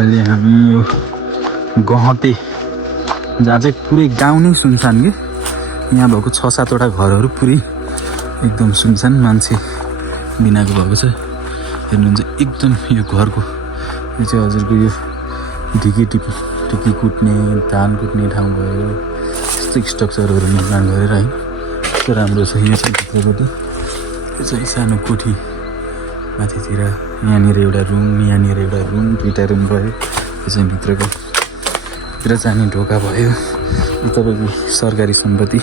अहिले हामी यो गहते जहाँ चाहिँ पुरै गाउँ नै सुनसान कि यहाँ भएको 6-7वटा घरहरू पुरै एकदम सुनसान मान्छे बिनाको भएको छ। हेर्नुहुन्छ एकदम यो घरको यो चाहिँ हजुरको यो ढिकी कुट्ने धान कुट्ने ठाउँ भयो। यस्तो स्ट्रक्चरहरू निर्माण गरेर है यस्तो राम्रो छ। यो चाहिँ भित्रपट्टि यो चाहिँ सानो कोठी माथितिर यहाँनिर एउटा रुम दुईवटा रुम भयो। यो चाहिँ भित्र जाने ढोका भयो। यो तपाईँको सरकारी सम्पत्ति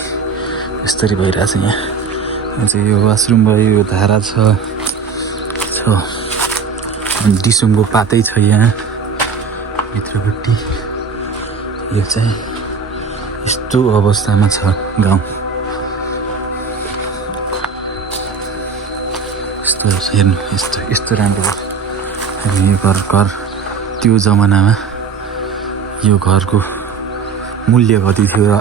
यसरी भइरहेछ। यहाँ चाहिँ यो वासरुम भयो, यो धारा छ डिसुमको पातै छ यहाँ भित्रपट्टि। यो चाहिँ यस्तो अवस्थामा छ गाउँ। यस्तो हेर्नु यस्तो राम्रो यो घर त्यो जमानामा यो घरको मूल्य कति थियो र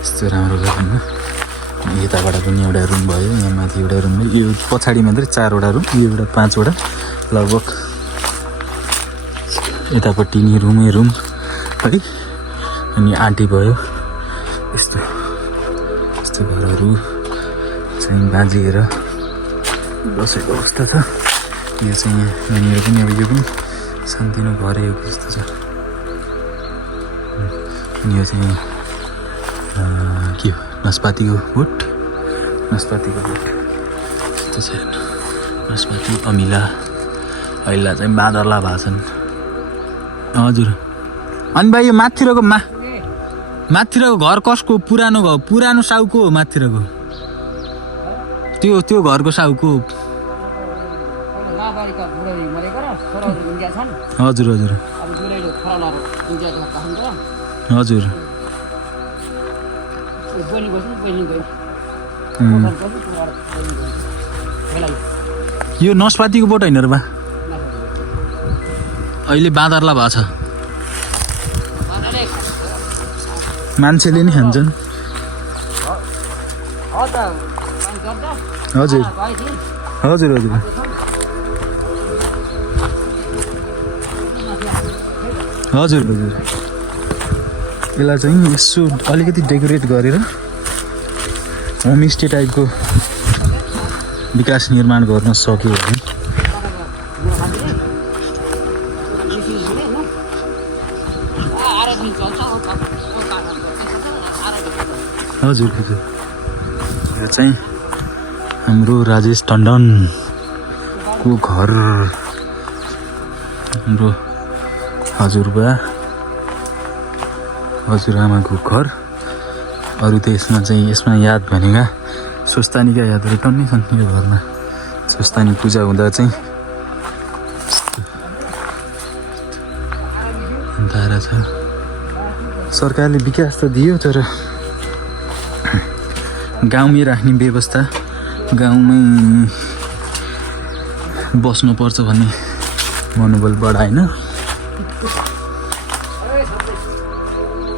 यस्तो राम्रो गर्नु। यताबाट पनि एउटा रुम भयो, यहाँ माथि एउटा रुम भयो, यो पछाडि मात्रै 4वटा रुम, यो एउटा 5वटा लगभग। यतापट्टि नि रुमै रुम है, अनि आँटी भयो। यस्तो घरहरू चाहिँ बाँझिएर बसेको अवस्था छ। यो चाहिँ यहाँनिर पनि अब यो पनि सानोतिनो घर जस्तो छ। अनि यो चाहिँ के हो नास्पातीको बोट यस्तो छ। नास्पाती अमिला अहिले चाहिँ बाँदरला भएछन्। हजुर अनि भाइ यो माथितिरको घर कसको? पुरानो साउको हो माथितिरको त्यो घरको साउको। हजुर यो नस्पातीको बोट होइन र बा? अहिले बाँदरला भएको छ। मान्छेले नि खान्छन्। हजुर यसलाई चाहिँ यसो अलिकति डेकोरेट गरेर होमस्टे टाइपको विकास निर्माण गर्न सक्यो भने हजुर यो चाहिँ हाम्रो राजेश टन्डनको घर, हाम्रो हजुरआमाको घर। अरू त यसमा याद भनेका स्वस्थानीका यादहरू टन्नै छन्। यो घरमा स्वस्थानी पूजा हुँदा चाहिँ धारा छ। सरकारले विकास त दियो तर गाउँमै राख्ने व्यवस्था, गाउँमै बस्नुपर्छ भन्ने मनोबल बढाएन।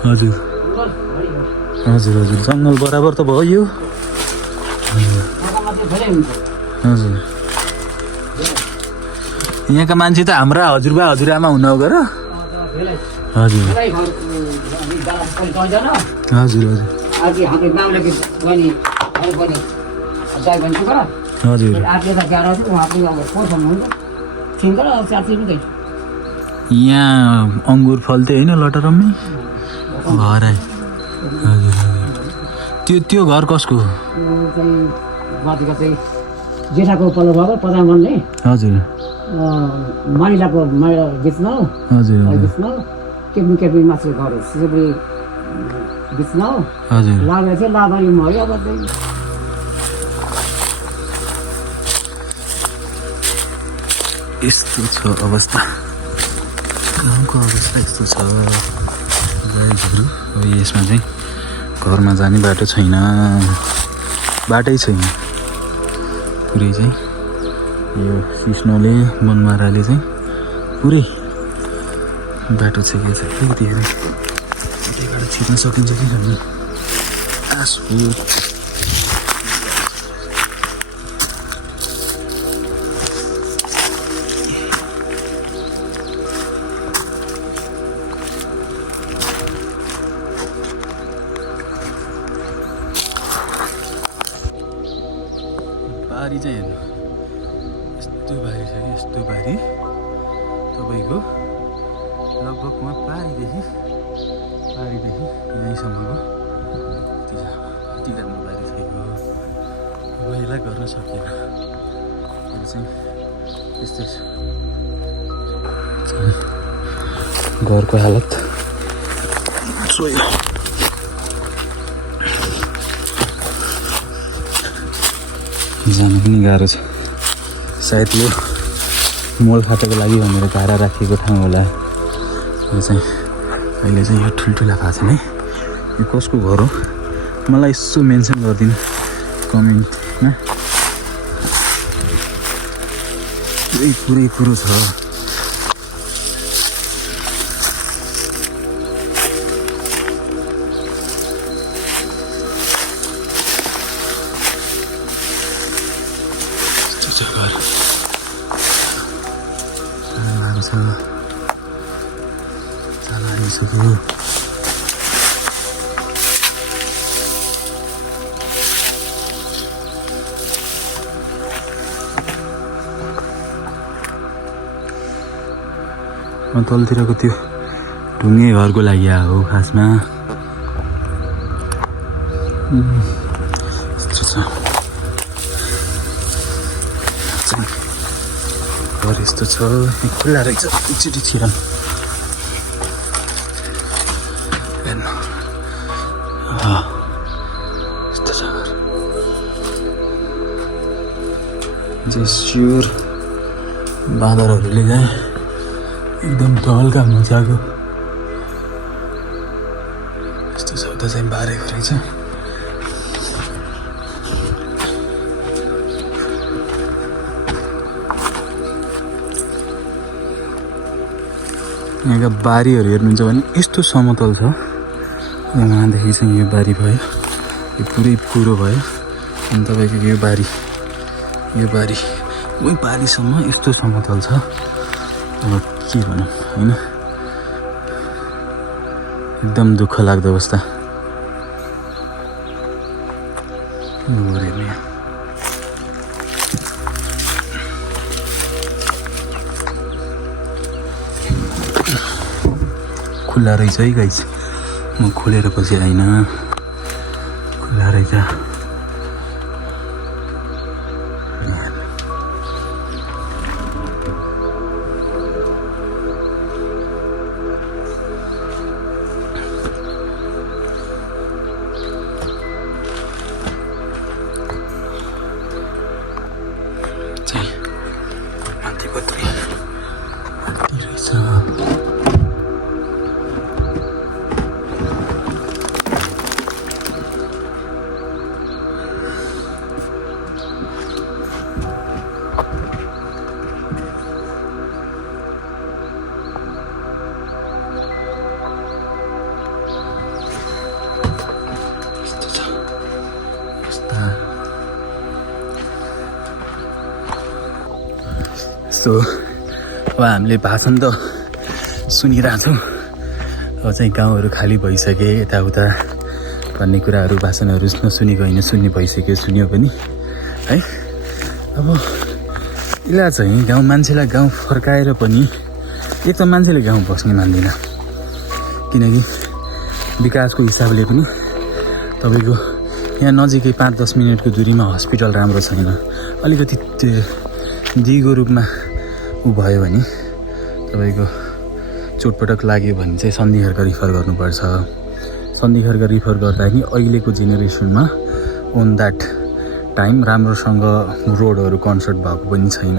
हजुर जङ्गल बराबर त भयो यो। हजुर यहाँका मान्छे त हाम्रा हजुरबा हजुरआमा हुन गर। हजुर यहाँ अङ्गुर फल्थ्यो होइन लटरम्मै घर आए। हजुर त्यो घर कसको? जेठाको पल्लो भएको प्रधानमन्त्री। हजुर माइलाको बेच्न। हजुर केपी मासु घर बेच्न। हजुर लाभा चाहिँ लाभारी मऱ्यो। अब चाहिँ यस्तो छ अवस्था, गाउँको अवस्था यस्तो छ। गाईहरू अब यसमा चाहिँ घरमा जाने बाटो छैन, बाटै छैन पुरै चाहिँ। यो सिस्नोले बनमाराले चाहिँ पुरै बाटो छेकेको छ। अलिकति हेर्नु यतैबाट छिर्न सकिन्छ कि छैन। बारी चाहिँ हेर्नु यस्तो बारी छ कि यस्तो बारी तपाईँको लगभग वहाँ पारीदेखि यहीँसम्मको यति राम्रो बारी छ यो यसलाई गर्न सकिएन यो चाहिँ यस्तै छ घरको हालत जानु पनि गाह्रो छ सायद यो मोल खाटाको लागि भनेर धारा राखिएको ठाउँ होला यो चाहिँ अहिले चाहिँ यो ठुल्ठुला भएको छ है यो कसको घर हो मलाई यसो मेन्सन गरिदिनु कमेन्टमा पुरै कुरो छ घर जान आइसक्यो तलतिरको त्यो ढुङ्गे घरको लागि हो खासमा यस्तो छ घर यस्तो छ खुल्ला रहेछ एकचोटि छिर हेर्नु यस्तो छ घर जे स्योर बाँदरहरूले चाहिँ एकदम ढल्का मजाको यस्तो छ उता चाहिँ बारेको रहेछ यहाँका बारीहरू हेर्नुहुन्छ भने यस्तो समतल छ यहाँदेखि चाहिँ यो बारी भयो यो पुरै कुरो भयो अनि तपाईँको यो बारी उही बारीसम्म यस्तो समतल छ अब के भनौँ होइन एकदम दुःख लाग्दो अवस्था खुल्ला रहेछ है गाइस म खोलेर पछि आइन खुल्ला रहेछ सो अब हामीले भाषण त सुनिरहेछौँ अब चाहिँ गाउँहरू खाली भइसके यताउता भन्ने कुराहरू भाषणहरू नसुनेको होइन सुन्ने भइसक्यो सुन्यो पनि है अब यसलाई चाहिँ गाउँ मान्छेलाई गाउँ फर्काएर पनि एक त मान्छेले गाउँ बस्ने मान्दिनँ किनकि विकासको हिसाबले पनि तपाईँको यहाँ नजिकै 5-10 मिनटको दूरीमा हस्पिटल राम्रो छैन अलिकति दिगो रूपमा ऊ भयो भने तपाईँको चोटपटक लाग्यो भने चाहिँ सन्धिखर्क रिफर गर्नुपर्छ सन्धिखर्क रिफर गर्दा नि अहिलेको जेनेरेसनमा अन द्याट टाइम राम्रोसँग रोडहरू कन्सर्ट भएको पनि छैन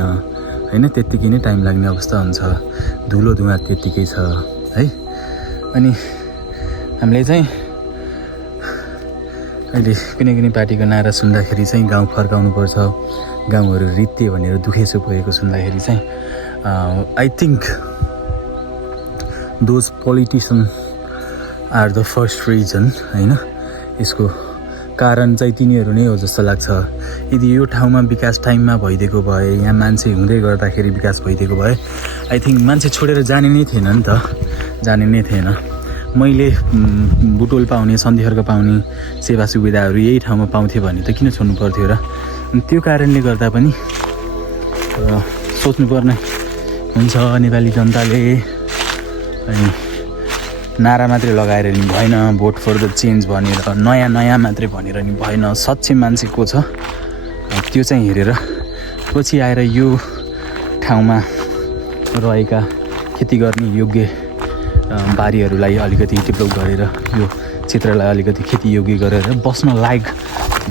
होइन त्यत्तिकै नै टाइम लाग्ने अवस्था हुन्छ धुलो धुवा त्यत्तिकै छ है अनि हामीले चाहिँ अहिले कुनै पार्टीको नारा सुन्दाखेरि चाहिँ गाउँ फर्काउनुपर्छ गाउँहरू रित्ते भनेर दुखेसो भएको सुन्दाखेरि चाहिँ I think those politician are the first reason होइन यसको कारण चाहिँ तिनीहरू नै हो जस्तो लाग्छ यदि यो ठाउँमा विकास टाइममा भइदिएको भए यहाँ मान्छे हुँदै गर्दाखेरि विकास भइदिएको भए आई थिङ्क मान्छे छोडेर जाने नै थिएन नि त जाने नै थिएन मैले बुटोल पाउने सन्धिखर्क पाउने सेवा सुविधाहरू यही ठाउँमा पाउँथेँ भने त किन छोड्नु पर्थ्यो र। अनि त्यो कारणले गर्दा पनि सोच्नुपर्ने हुन्छ नेपाली जनताले। अनि नारा मात्रै लगाएर नि भएन, भोट फर द चेन्ज भनेर नयाँ नयाँ मात्रै भनेर नि भएन। सक्षम मान्छे को छ त्यो चाहिँ हेरेर पछि आएर यो ठाउँमा रहेका खेती गर्ने योग्य बारीहरूलाई अलिकति डेभलप गरेर यो क्षेत्रलाई अलिकति खेती योग्य गरेर बस्न लायक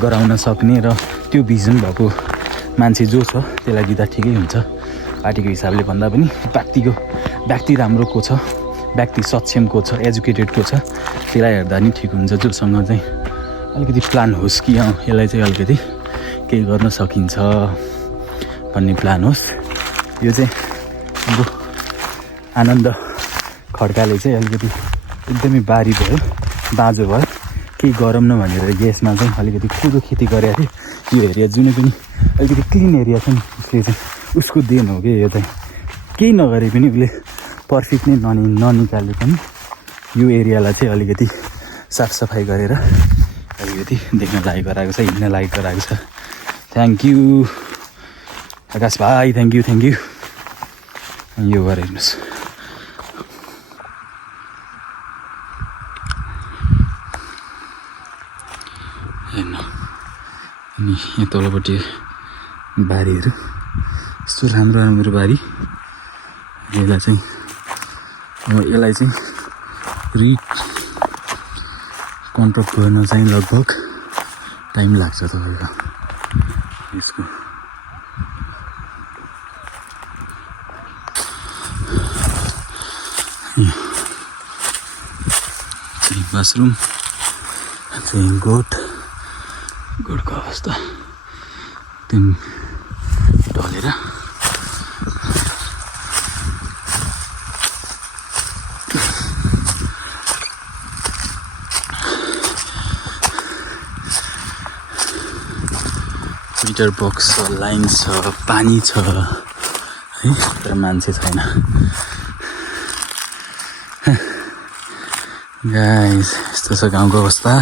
गराउन सक्ने र त्यो भिजन भएको मान्छे जो छ त्यसलाई दिँदा ठिकै हुन्छ। पार्टीको हिसाबले भन्दा पनि व्यक्ति राम्रो को छ, व्यक्ति सक्षम को छ, एजुकेटेड को छ त्यसलाई हेर्दा नि ठिक हुन्छ। जोसँग चाहिँ अलिकति प्लान होस् कि यसलाई चाहिँ अलिकति केही गर्न सकिन्छ भन्ने प्लान होस्। यो चाहिँ अब आनन्द खड्काले चाहिँ अलिकति एकदमै बारी भयो, बाँझो भयो, केही गरौँ न भनेर यसमा चाहिँ अलिकति कोदो खेती गरेको थिएँ। यो एरिया जुनै पनि अलिकति क्लिन एरिया छ नि उसले चाहिँ उसको देन हो कि यो चाहिँ। केही नगरे पनि उसले पर्फेक्ट नै ननिकाले पनि यो एरियालाई चाहिँ अलिकति साफसफाइ गरेर अलिकति देख्न लायक गराएको छ, हिँड्न लायक गराएको छ। थ्याङ्क यू आकाश भाइ, थ्याङ्क यू। यो गरिदिनुहोस्। हेर्नु अनि यहाँ तलपट्टि बारीहरू यस्तो राम्रो बारी। यसलाई चाहिँ कन्ट्रक्ट गर्न चाहिँ लगभग टाइम लाग्छ तपाईँको। यसको बाथरुम चाहिँ गोठको अवस्था एकदम ढलेर मिटर बक्स छ, लाइन छ, पानी छ है, तर मान्छे छैन। गाइस यस्तो छ गाउँको अवस्था।